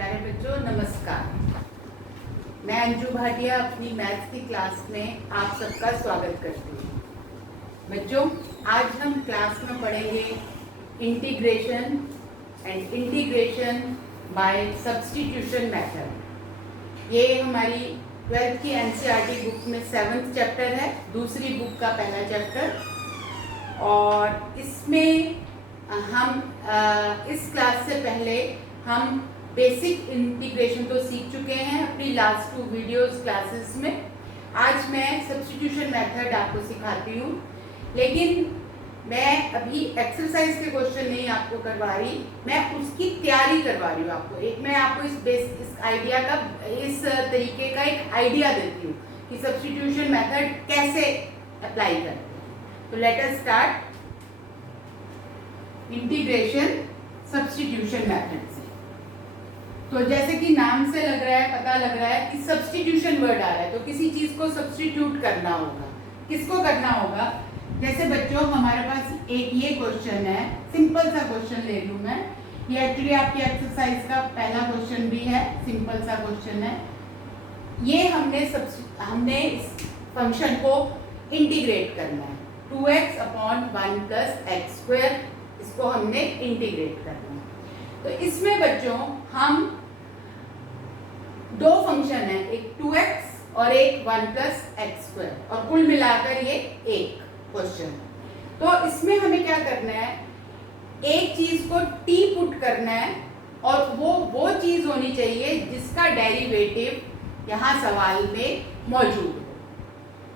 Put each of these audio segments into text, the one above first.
प्यारे बच्चों नमस्कार। मैं अंजू भाटिया अपनी मैथ्स की क्लास में आप सबका स्वागत करती हूँ। बच्चों आज हम क्लास में पढ़ेंगे integration and integration by substitution method. ये हमारी 12th की एनसीईआरटी बुक में 7th चैप्टर है, दूसरी बुक का पहला चैप्टर। और इसमें हम इस क्लास से पहले हम बेसिक इंटीग्रेशन तो सीख चुके हैं अपनी लास्ट 2 वीडियोस क्लासेस में। आज मैं सब्स्टिट्यूशन मेथड आपको सिखाती हूँ, लेकिन मैं अभी एक्सरसाइज के क्वेश्चन नहीं आपको करवा रही, मैं उसकी तैयारी करवा रही हूँ आपको। एक मैं आपको इस आइडिया का, इस तरीके का एक आइडिया देती हूँ कि सब्स्टिट्यूशन मेथड कैसे अप्लाई करते हैं। तो let us start integration substitution method से। तो जैसे कि नाम से लग रहा है, पता लग रहा है कि सब्स्टिट्यूशन वर्ड आ रहा है, तो किसी चीज को सब्स्टिट्यूट करना होगा। किसको करना होगा? जैसे बच्चों हमारे पास एक ये क्वेश्चन है, सिंपल सा क्वेश्चन ले लूं मैं। ये एक्चुअली आपकी एक्सरसाइज का पहला क्वेश्चन भी है, सिंपल सा क्वेश्चन है। ये हमने इस फंक्शन को इंटीग्रेट करना है। 2x upon 1 plus x square, इसको हमने इंटीग्रेट करना है। तो इसमें बच्चों हम दो फंक्शन है, एक 2x और एक 1 प्लस एक्स स्क्वायर, और कुल मिलाकर ये एक क्वेश्चन। तो इसमें हमें क्या करना है, एक चीज को t पुट करना है, और वो चीज होनी चाहिए जिसका डेरिवेटिव यहाँ सवाल में मौजूद हो।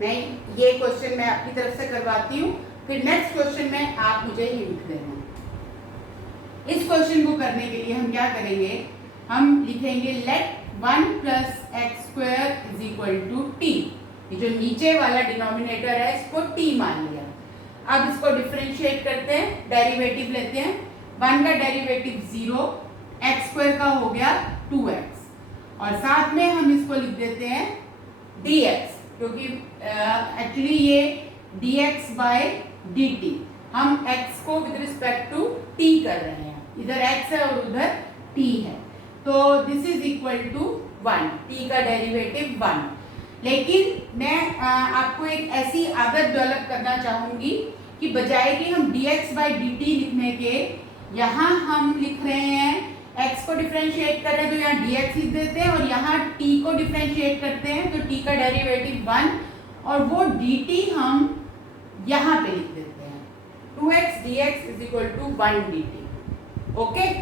मैं ये क्वेश्चन मैं अपनी तरफ से करवाती हूँ, फिर नेक्स्ट क्वेश्चन में आप मुझे हिंट देना। इस क्वेश्चन को करने के लिए हम क्या करेंगे, हम लिखेंगे let 1 plus x square is equal to t. ये जो नीचे वाला डिनोमिनेटर है इसको t मान लिया। अब इसको डिफरेंशिएट करते हैं, डेरिवेटिव लेते हैं। 1 का डेरिवेटिव 0, एक्स स्क्वायर का हो गया 2x, और साथ में हम इसको लिख देते हैं dx, क्योंकि एक्चुअली ये dx बाय dt, हम x को विद रिस्पेक्ट टू t कर रहे हैं, इधर x है और उधर t है। तो this is equal to 1, t का डेरिवेटिव 1। लेकिन मैं आपको एक ऐसी आदत डेवलप करना चाहूंगी कि बजाय कि हम dx बाई dt लिखने के, यहाँ हम लिख रहे हैं x को डिफरेंशिएट कर रहे हैं तो यहाँ dx लिख देते हैं, और यहाँ t को डिफरेंशिएट करते हैं तो t का डेरिवेटिव 1, और वो dt हम यहाँ पे लिख देते हैं 2x dx is equal to 1 dt। Okay,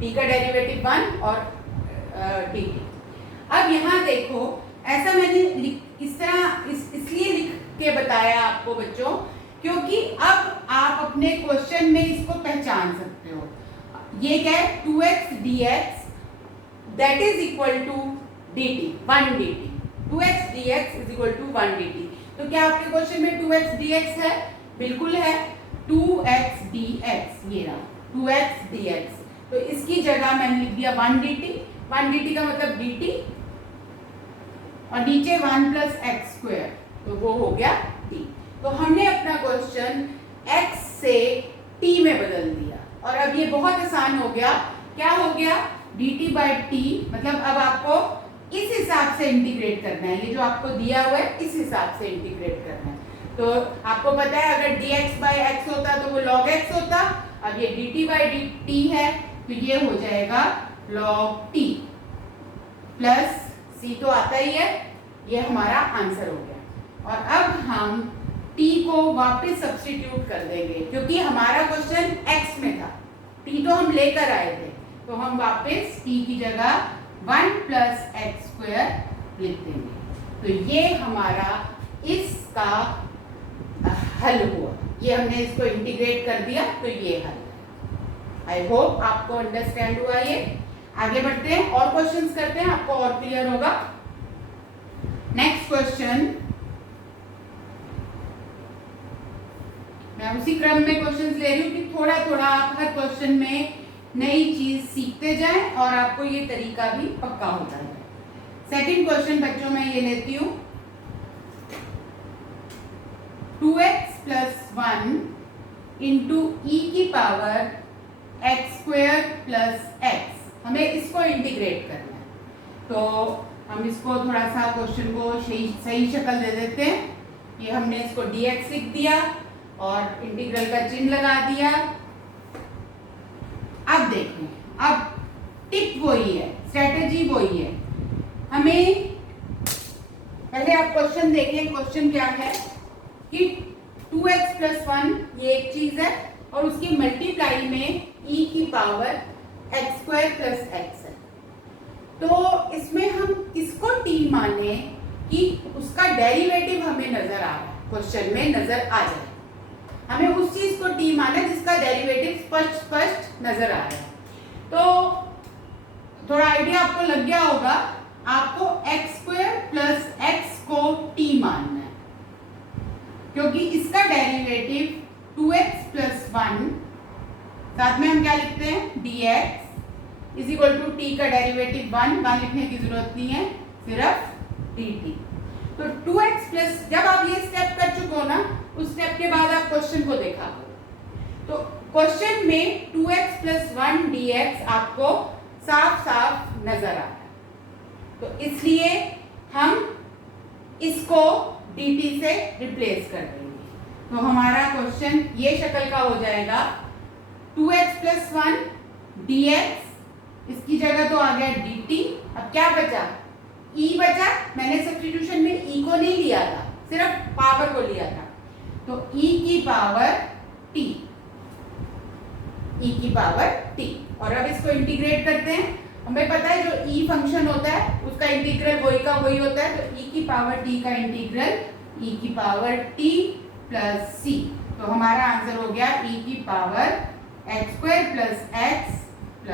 t का डेरिवेटिव 1 और dt। अब यहाँ देखो, ऐसा मैंने इस तरह इसलिए लिख के बताया आपको बच्चों, क्योंकि अब आप अपने क्वेश्चन में इसको पहचान सकते हो। ये क्या है, 2x dx that is equal to dt, 1 dt। 2x dx is equal to 1 dt। तो क्या आपके क्वेश्चन में 2x dx है? बिल्कुल है, 2x dx, ये रहा 2x dx। तो इसकी जगह मैंने लिख दिया 1 dt। 1 dt का मतलब dt, और नीचे 1 प्लस एक्स स्क्वायर, तो वो हो गया t। तो हमने अपना क्वेश्चन x से t में बदल दिया, और अब ये बहुत आसान हो गया। क्या हो गया, dt बाई t, मतलब अब आपको इस हिसाब से इंटीग्रेट करना है, ये जो आपको दिया हुआ है इस हिसाब से इंटीग्रेट करना है। तो आपको पता है अगर dx बाई x होता तो वो log x होता, अब ये dt बाई dt है तो ये हो जाएगा log t प्लस c तो आता ही है, ये हमारा आंसर हो गया। और अब हम t को वापस सब्स्टिट्यूट कर देंगे, क्योंकि हमारा क्वेश्चन x में था, t तो हम लेकर आए थे, तो हम वापस t की जगह 1 प्लस एक्स स्क्वायर लिख देंगे। तो ये हमारा इसका हल हुआ, ये हमने इसको इंटीग्रेट कर दिया तो ये हल है। आई होप आपको अंडरस्टैंड हुआ। ये आगे बढ़ते हैं और क्वेश्चंस करते हैं, आपको और क्लियर होगा। नेक्स्ट क्वेश्चन, मैं उसी क्रम में क्वेश्चंस ले रही हूँ कि थोड़ा थोड़ा आप हर क्वेश्चन में नई चीज सीखते जाएं और आपको ये तरीका भी पक्का होता है। सेकंड क्वेश्चन बच्चों मैं ये लेती हूँ, 2x प्लस 1 इंटू ई की power x square plus x हमें इसको इंटीग्रेट करना है। तो हम इसको थोड़ा सा क्वेश्चन को सही शक्ल दे देते हैं। ये हमने इसको dx लिख दिया और इंटीग्रल का चिन्ह लगा दिया। अब देखें, अब टिप वही है, स्ट्रेटेजी वही है। हमें पहले आप क्वेश्चन देखें, क्वेश्चन क्या है कि 2x + 1 ये एक चीज है और उसकी मल्टीप्लाई में e की पावर x² + x है। तो इसमें हम किसको t माने कि उसका डेरिवेटिव हमें नजर आ रहा है, क्वेश्चन में नजर आ जाए। हमें उस चीज को t माना जिसका डेरिवेटिव स्पष्ट नजर आ रहा है। तो थोड़ा आइडिया आपको लग गया होगा, आपको x² + x को t मानना है, क्योंकि इसका डेरिवेटिव 2x + 1, साथ में हम क्या लिखते हैं dx = t का डेरिवेटिव 1 लिखने की जरूरत नहीं है, सिर्फ dt। तो 2x जब आप ये स्टेप कर चुके हो ना, उस स्टेप के बाद आप क्वेश्चन को देखा करो। तो क्वेश्चन में 2x + 1 dx आपको साफ साफ नजर आ रहा है, तो इसलिए हम इसको dt से रिप्लेस कर देंगे। तो हमारा क्वेश्चन ये शक्ल का हो जाएगा, 2x + 1 dx, इसकी जगह तो आ गया dt। अब क्या बचा, e बचा। मैंने सब्स्टिट्यूशन में e को नहीं लिया था, सिर्फ पावर को लिया था। तो e की पावर t, e की पावर t। और अब इसको इंटीग्रेट करते हैं। हमें पता है जो e फंक्शन होता है उसका इंटीग्रल वही का वही होता है। तो e की पावर t का इंटीग्रल e की पावर t + c। तो हमारा आंसर हो गया e की power x² + x +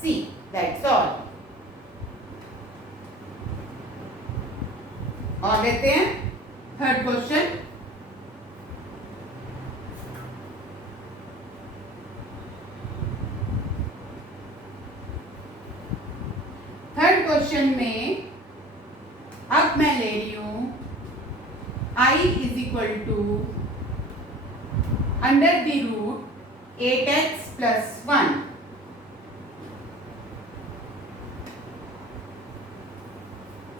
c। That's all. और लेते हैं थर्ड क्वेश्चन। थर्ड क्वेश्चन में अब मैं ले रही हूं I = √8x + 1।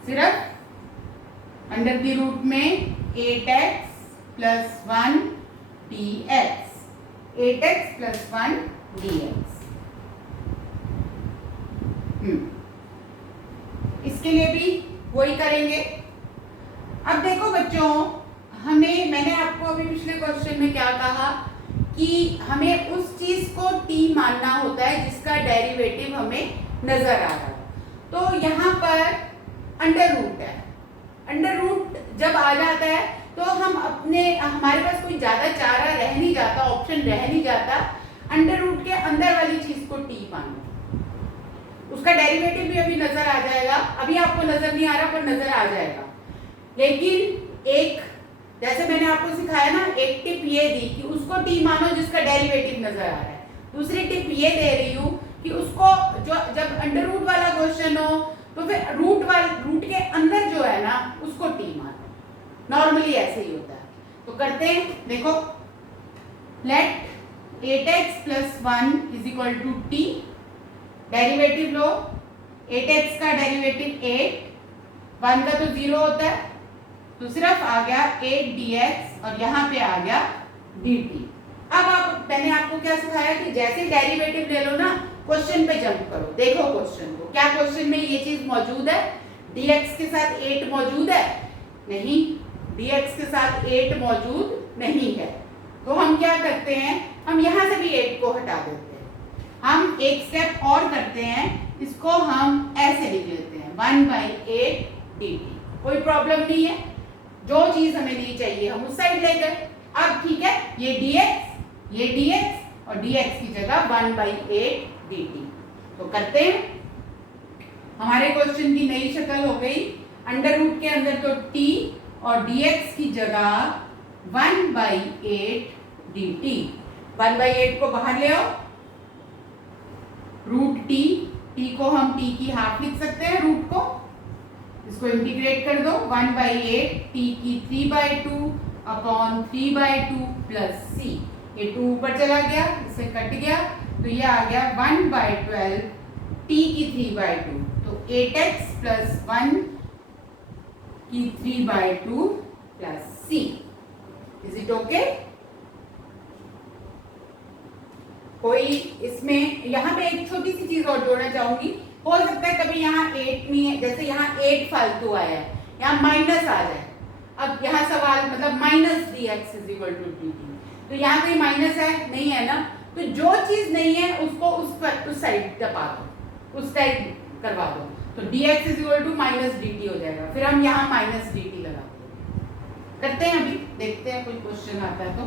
सिर्फ अंडर द रूट में 8x + 1 dx, 8x + 1 dx। इसके लिए भी वही करेंगे। अब देखो बच्चों, मैंने आपको अभी पिछले क्वेश्चन में क्या कहा कि हमें उस चीज को t मानना होता है जिसका डेरिवेटिव हमें नजर आ रहा है। तो यहाँ पर अंडर रूट है, अंडर रूट जब आ जाता है तो हमारे पास कोई ज्यादा चारा रह नहीं जाता, ऑप्शन रह नहीं जाता। अंडर रूट के अंदर वाली चीज को t मानो, उसका डेरिवेटिव भी अभी नजर आ जाएगा। अभी आपको नजर नहीं आ रहा पर नजर आ जाएगा। लेकिन एक, जैसे मैंने आपको सिखाया ना, एक टिप ये दी कि उसको t मानो जिसका डेरिवेटिव नजर आ रहा है। दूसरी टिप ये दे रही हूँ कि उसको जब अंडर रूट वाला क्वेश्चन हो तो फिर रूट के अंदर जो है ना उसको t मानो। नॉर्मली ऐसे ही होता है। तो करते हैं, देखो, लेट 8x + 1 = t। डेरिवेटिव लो, 8x का डेरिवेटिव 8, 1 का तो 0 होता है, तो सिर्फ आ गया 8 dx और यहाँ पे आ गया dt। अब मैंने आपको क्या सिखाया कि जैसे डेरिवेटिव ले लो ना, क्वेश्चन पे जंप करो। देखो क्वेश्चन को, क्या क्वेश्चन में ये चीज मौजूद है, dx के साथ 8 मौजूद है? नहीं, dx के साथ 8 मौजूद नहीं है। तो हम क्या करते हैं, हम यहाँ से भी 8 को हटा देते हैं। हम एक स्टेप और करते हैं, इसको हम ऐसे लिख लेते हैं 1/8 dt। कोई प्रॉब्लम नहीं है, जो चीज हमें नहीं चाहिए हम उस साइड ले गए। अब ठीक है, ये dx और dx की जगह 1/8 dt। तो करते हैं, हमारे क्वेश्चन की नई शक्ल हो गई। अंडर रूट के अंदर तो t और dx की जगह 1/8 dt। 1/8 को बाहर ले आओ, √t को हम t की हाफ लिख सकते हैं, रूट को, इसको इंटीग्रेट कर दो। 1/8 t की 3/2 अपॉन 3/2 प्लस c। ये 2 ऊपर चला गया, इसे कट गया, तो ये आ गया 1/12 t t की 3/2, तो 8x प्लस 1 की 3/2 plus c। Is it okay? कोई इसमें यहाँ पे एक छोटी सी चीज और जोड़ना चाहूंगी। हो सकता है कभी यहाँ 8 नहीं है, जैसे यहाँ 8 फालतू आया है, यहाँ माइनस आ जाए। अब यहाँ सवाल मतलब minus dx is equal to dt, तो यहाँ कोई माइनस है नहीं है ना, तो जो चीज नहीं है उसको उस साइड दबा दो, उस साइड करवा दो, तो dx is equal to minus dt हो जाएगा। फिर हम यहाँ माइनस dt लगाते हैं, करते हैं अभी, देखते हैं कोई क्वेश्चन आता है तो।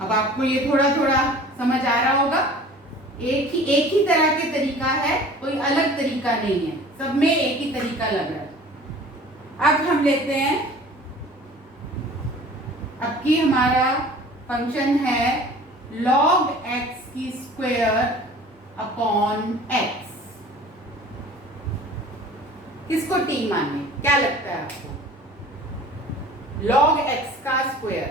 अब आपको ये थोड़ा थोड़ा समझ आ रहा होगा। एक ही तरह के तरीका है, कोई अलग तरीका नहीं है, सब में एक ही तरीका लग रहा है। अब हम लेते हैं, अब की हमारा फंक्शन है log x की स्क्वायर अपॉन x। किसको t माने, क्या लगता है आपको? log x का स्क्वायर।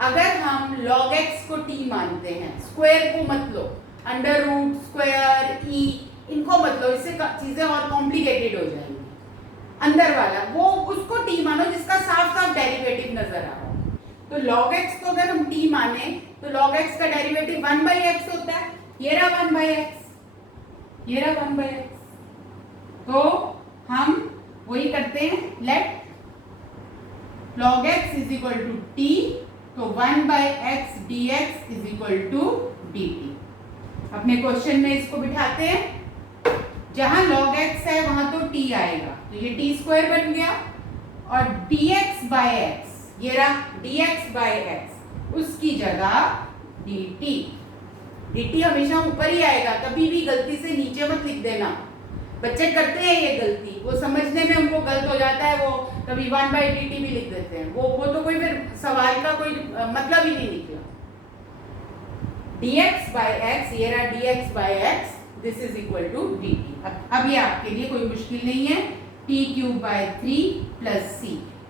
अगर हम log x को t मानते हैं, स्क्वायर को मत लो, अंडर रूट, स्क्वायर, e, इनको मत लो, इससे चीजें और कॉम्प्लिकेटेड हो जाएंगी। अंदर वाला वो उसको t मानो जिसका साफ साफ डेरिवेटिव नजर आ रहा हो। तो log x को अगर हम t माने तो log x का डेरिवेटिव 1/x होता है। ये रहा 1/x, ये रहा 1/x। तो हम वही करते हैं, let log x is equal to t, तो 1/x dx is equal to dt। अपने क्वेश्चन में इसको बिठाते हैं, जहां log x है वहां तो t आएगा, तो ये t स्क्वायर बन गया, और dx by x, ये रहा dx by x, उसकी जगह dt। dt हमेशा ऊपर ही आएगा, कभी भी गलती से नीचे मत लिख देना। बच्चे करते हैं ये गलती, वो समझने में उनको गलत हो जाता है, वो कभी 1/dt भी लिख देते हैं, वो तो कोई फिर सवाल का कोई मतलब ही नहीं निकला। dx by x, ये रहा dx by x, this is equal to dt। अब ये आपके लिए कोई मुश्किल नहीं है, t³/3 plus c।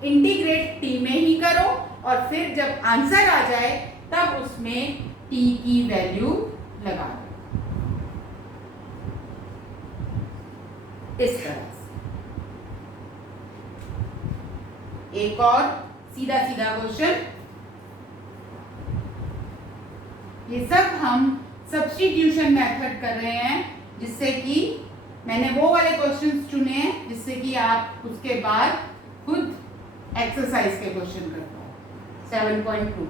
Integrate t में ही करो, और फिर जब आंसर आ जाए तब उसमें t की वैल्यू लगा दो, इस तरह से। एक और सीधा सीधा क्वेश्चन, ये सब हम सब्स्टिट्यूशन मेथड कर रहे हैं, जिससे कि मैंने वो वाले क्वेश्चंस चुने हैं जिससे कि आप उसके बाद खुद एक्सरसाइज के क्वेश्चन कर पाओ 7.2।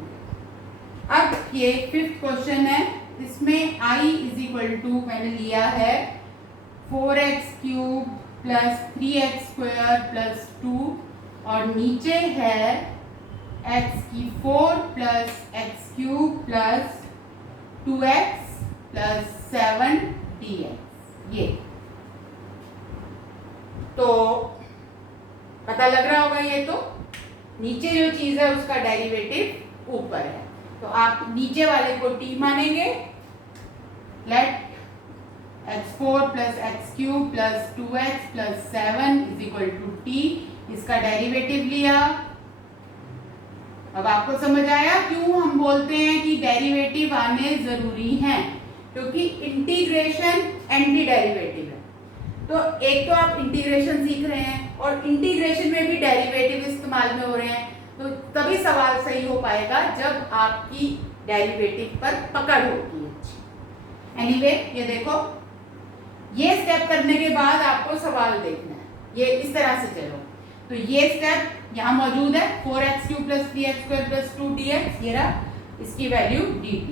अब ये 5th क्वेश्चन है, इसमें i इज इक्वल टू मैंने लिया है 4x³ प्लस 3x² प्लस 2, और नीचे है x⁴ plus x³ plus 2x plus 7 dx। ये तो पता लग रहा होगा, ये तो नीचे जो चीज है उसका डेरिवेटिव ऊपर है, तो आप नीचे वाले को t मानेंगे। Let x4 plus x³ plus 2x plus 7 is equal to t, इसका डेरिवेटिव लिया। अब आपको समझ आया क्यों हम बोलते हैं कि डेरिवेटिव आने जरूरी हैं, क्योंकि इंटीग्रेशन एंटी डेरिवेटिव है। तो एक तो आप इंटीग्रेशन सीख रहे हैं और इंटीग्रेशन में भी डेरिवेटिव इस्तेमाल में हो रहे हैं, तो तभी सवाल सही हो पाएगा जब आपकी डेरिवेटिव पर पकड़ होगी। एनीवे, ये देखो, ये स्टेप करने के बाद आपको सवाल देखना है, ये इस तरह से चलो। तो ये स्टेप यहाँ मौजूद है, 4x³ plus 3x² plus 2 dx, ये रहा, इसकी वैल्यू dt।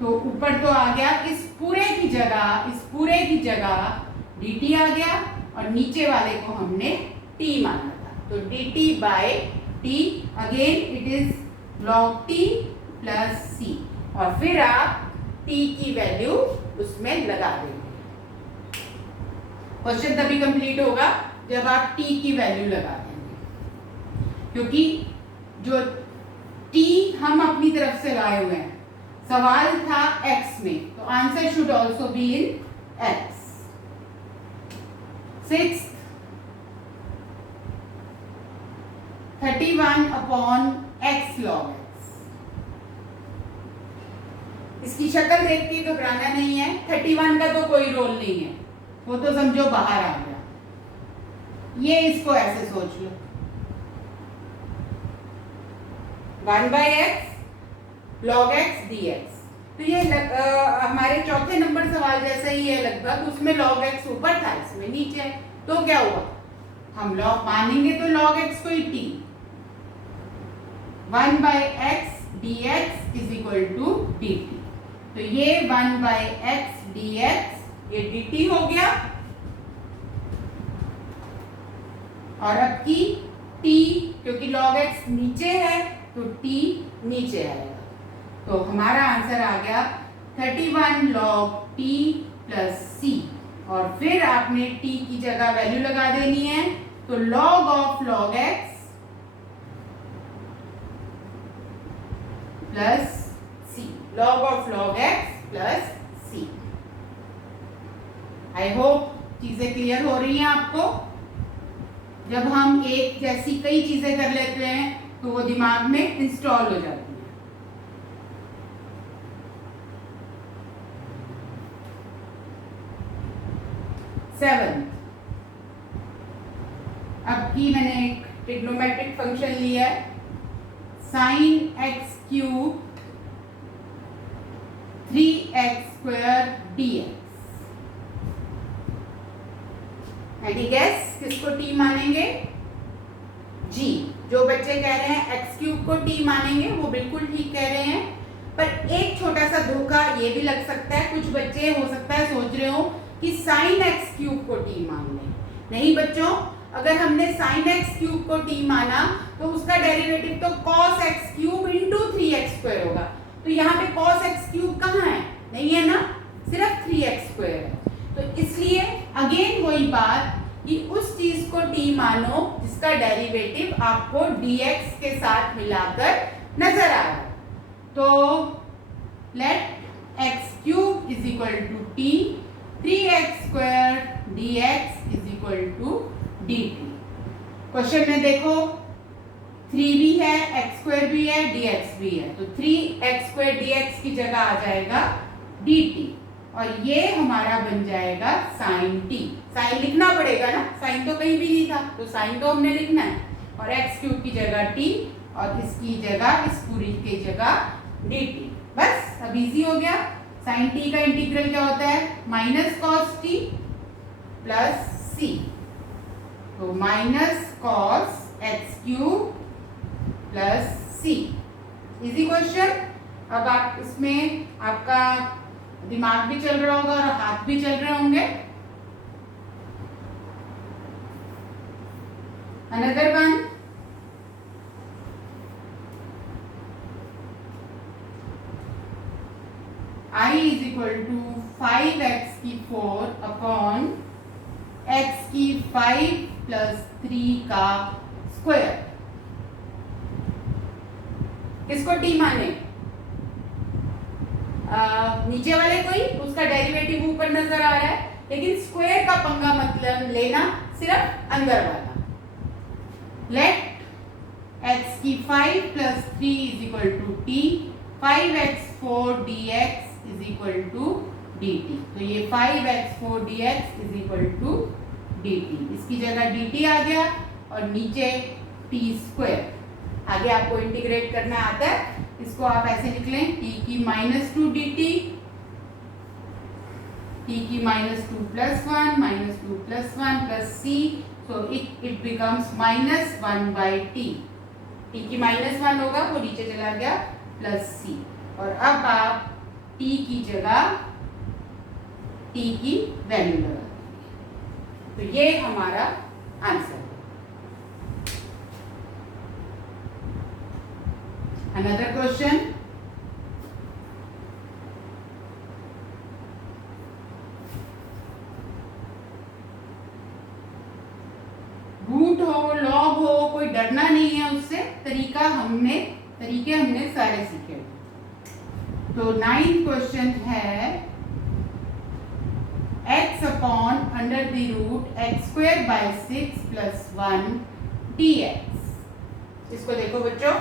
तो ऊपर तो आ गया, इस पूरे की जगह dt आ गया, और नीचे वाले को हमने t माना था, तो dt by t, again it is log t plus c, और फिर आप t की वैल्यू उसमें लगा देंगे। क्वेश्चन तभी कंप्लीट होगा जब आप t की वैल्यू लगा देंगे, क्योंकि जो t हम अपनी तरफ से लाए हुए हैं, सवाल था x में, तो answer should also be in x। 6 31 upon x log x, इसकी शक्ल देख के घबराना नहीं है, 31 का तो कोई रोल नहीं है, वो तो समझो बाहर आ गया। ये इसको ऐसे सोच लो, 1/x log x dx। तो ये हमारे चौथे नंबर सवाल जैसा ही है लगभग, उसमें log x ऊपर था, इसमें नीचे है। तो क्या हुआ, हम log मानेंगे तो log x को ही t, 1/x dx is equal to dt। तो ये 1/x dx ये dt हो गया, और अब की t, क्योंकि log x नीचे है तो t नीचे आएगा। तो हमारा आंसर आ गया 31 log t प्लस c, और फिर आपने t की जगह वैल्यू लगा देनी है, तो log of log x plus c, log of log x plus c। I hope चीजें क्लियर हो रही हैं आपको। जब हम एक जैसी कई चीजें कर लेते हैं तो वो दिमाग में इंस्टॉल हो जाती है। सेवन, अब की मैंने एक ट्रिग्नोमेट्रिक फंक्शन लिया है, sine x cube 3x² dx। Any guess किसको t मानेंगे? जी, जो बच्चे कह रहे हैं x क्यूब को t मानेंगे वो बिल्कुल ठीक कह रहे हैं, पर एक छोटा सा धोखा ये भी लग सकता है, कुछ बच्चे हो सकता है सोच रहे हो कि साइन एक्स क्यूब को t मान लें। नहीं बच्चों, अगर हमने साइन एक्स क्यूब को t माना तो उसका डेरिवेटिव तो cos x cube into 3x² होगा। तो यहाँ पे cos x क्यूब कहाँ है? नहीं है ना, सिर्फ 3x² है। तो इसलिए अगेन वही बात कि उस चीज को t मानो जिसका डेरिवेटिव आपको dx के साथ मिलाकर नजर आ रहा है। तो let x cube is equal to t, 3x² dx is equal to dt। Question में देखो 3 भी है, x² भी है, dx भी है, तो 3x² dx की जगह आ जाएगा dt, और ये हमारा बन जाएगा साइन t। साइन लिखना पड़ेगा ना, साइन तो कहीं भी नहीं था, तो साइन तो हमने लिखना है, और x क्यूब की जगह t और इसकी जगह, इस पूरी की जगह dt। बस अब इजी हो गया। साइन t का इंटीग्रल क्या होता है? Minus cos t plus c, तो minus cos x cube plus c। Easy question. अब आप इसमें आपका दिमाग भी चल रहा होगा और हाथ भी चल रहे होंगे। Another one, I is equal to 5x की 4 अपॉन x की 5 प्लस 3 का स्क्वायर। किसको t माने? नीचे वाले कोई, उसका डेरिवेटिव ऊपर नजर आ रहा है, लेकिन स्क्वायर का पंगा मतलब लेना सिर्फ अंदर वाला। लेट x की 5 plus 3 is equal to t, 5x4 dx is equal to dt। तो ये 5x4 dx is equal to dt, इसकी जगह dt आ गया, और नीचे t²। आगे आपको इंटीग्रेट करना आता है, इसको आप ऐसे लिख लें, t की -2 dt, t की -2 plus 1 -2 plus 1 plus c, so it becomes -1/t। t की -1 होगा, वो नीचे चला गया, प्लस c। और अब आप t की जगह t की वैल्यू लगा देंगे, तो ये हमारा आंसर है। Another question, रूट हो, लॉग हो, कोई डरना नहीं है उससे, तरीके हमने सारे सीखे। तो 9th क्वेश्चन है x upon under the root x² / 6 + 1 dx। इसको देखो बच्चों,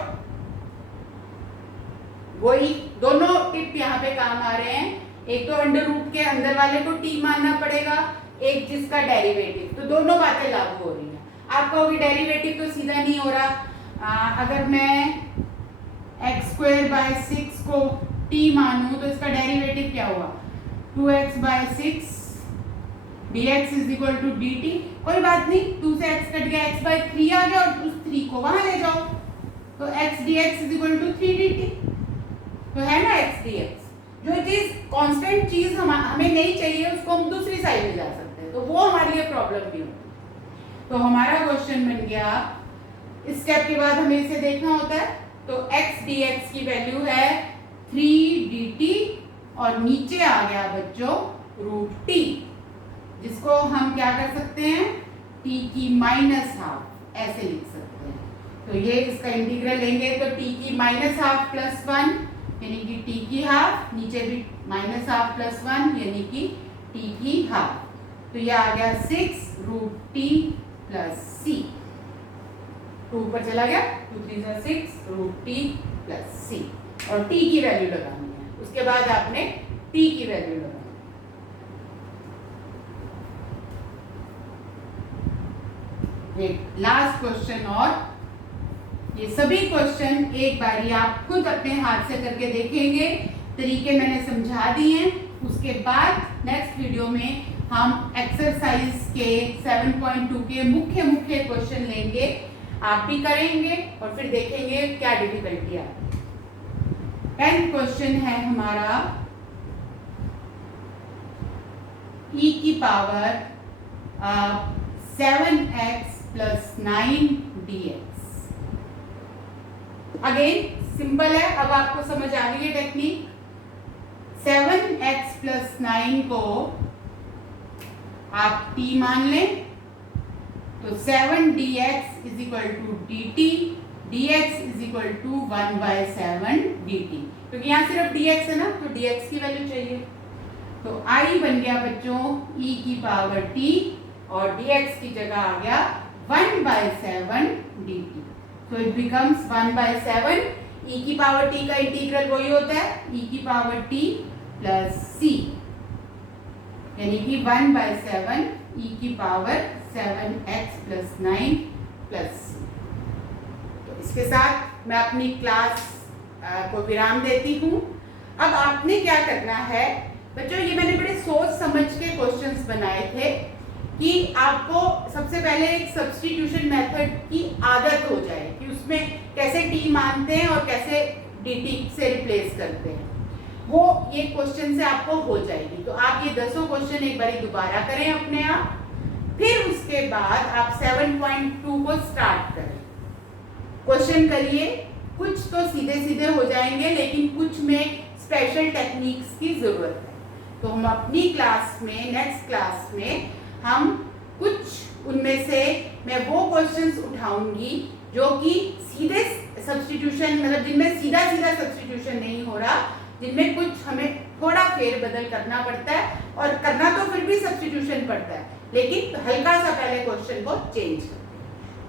वही दोनों टिप यहाँ पे काम आ रहे हैं। एक तो अंडर रूट के अंदर वाले को टी मानना पड़ेगा, एक जिसका डेरिवेटिव, तो दोनों बातें लागू हो रही हैं। आप कहोगे डेरिवेटिव तो सीधा नहीं हो रहा। अगर मैं x² / 6 को t मानूं तो इसका डेरिवेटिव क्या हुआ, 2x/6 dx = dt। कोई बात नहीं, 2 से x कट गया, x/3 आ गया और उस 3 को वहां ले जाओ, तो x dx = 3 dt। तो है ना x dx। जो चीज कांस्टेंट चीज हमें नहीं चाहिए उसको हम दूसरी साइड ले जा सकते हैं, तो वो हमारे लिए प्रॉब्लम नहीं होती। तो हमारा क्वेश्चन बन गया, इस स्टेप के बाद हमें इसे देखना होता है। तो x dx की वैल्यू है 3 dt और नीचे आ गया बच्चों √t, जिसको हम क्या कर सकते हैं, t की -½ ऐसे लिख सकते हैं। तो ये इसका इंटीग्रल लेंगे तो t की -½ + 1 यानी कि t की ½ नीचे भी -½ + 1 यानी कि t की ½। तो ये आ गया 6 √t + c। 2 ऊपर चला गया, 2 3 = 6 √t + c और t की वैल्यू लगानी है। उसके बाद आपने t की वैल्यू लगानी है। एक लास्ट क्वेश्चन, और ये सभी क्वेश्चन एक बारी आप खुद अपने हाथ से करके देखेंगे, तरीके मैंने समझा दिए हैं। उसके बाद नेक्स्ट वीडियो में हम एक्सरसाइज के 7.2 के मुख्य क्वेश्चन लेंगे, आप भी करेंगे और फिर देखेंगे क्या डिफिकल्टी आती है। 10th क्वेश्चन है हमारा e की power 7x + 9 dx। Again simple है, अब आपको समझ आ गई है टेक्निक। 7x + 9 को आप t मान लें, तो 7 dx = dt, dx = 1/7 dt, क्योंकि यहाँ सिर्फ dx है ना, तो dx की वैल्यू चाहिए। तो I बन गया बच्चों e की पावर t और dx की जगह आ गया 1/7 dt। So it becomes 1/7। e की पावर t का इंटीग्रल वही होता है e की पावर t + c, यानी कि 1/7 e की पावर 7x + 9 + c। तो इसके साथ मैं अपनी क्लास को विराम देती हूँ। अब आपने क्या करना है बच्चों, ये मैंने बड़े सोच समझ के क्वेश्चंस बनाए थे कि आपको सबसे पहले एक सब्स्टिट्यूशन मेथड की आदत हो जाए कि उसमें कैसे t मानते हैं और कैसे dt से रिप्लेस करते हैं, वो ये क्वेश्चन से आपको हो जाएगी। तो आप ये 10 क्वेश्चन एक बार दोबारा करें अपने आप, फिर उसके बाद आप 7.2 को स्टार्ट करें, क्वेश्चन करिए। कुछ तो सीधे सीधे हो जाएंगे, लेकिन कुछ में स्पेशल टेक्निक्स की जरूरत है। तो हम अपनी क्लास में, नेक्स्ट क्लास में हम कुछ उनमें से मैं वो क्वेश्चंस उठाऊंगी जो कि सीधे सब्स्टिट्यूशन, मतलब जिनमें सीधा सब्स्टिट्यूशन नहीं हो रहा, जिनमें कुछ हमें थोड़ा फेरबदल करना पड़ता है, और करना तो फिर भी सब्स्टिट्यूशन पड़ता है, लेकिन हल्का सा पहले क्वेश्चन को चेंज करते।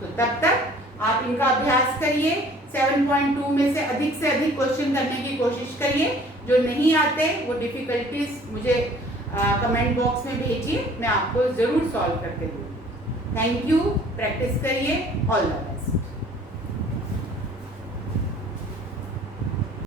तो तब तक आप इनका अभ्यास करिए, 7.2 में से अधिक क्वेश्चन करने की कोशिश करिए। जो नहीं आते वो डिफिकल्टीज मुझे कमेंट बॉक्स में भेजिए, मैं आपको जरूर सॉल्व करके दूँगी। थैंक यू, प्रैक्टिस करिए, ऑल द बेस्ट।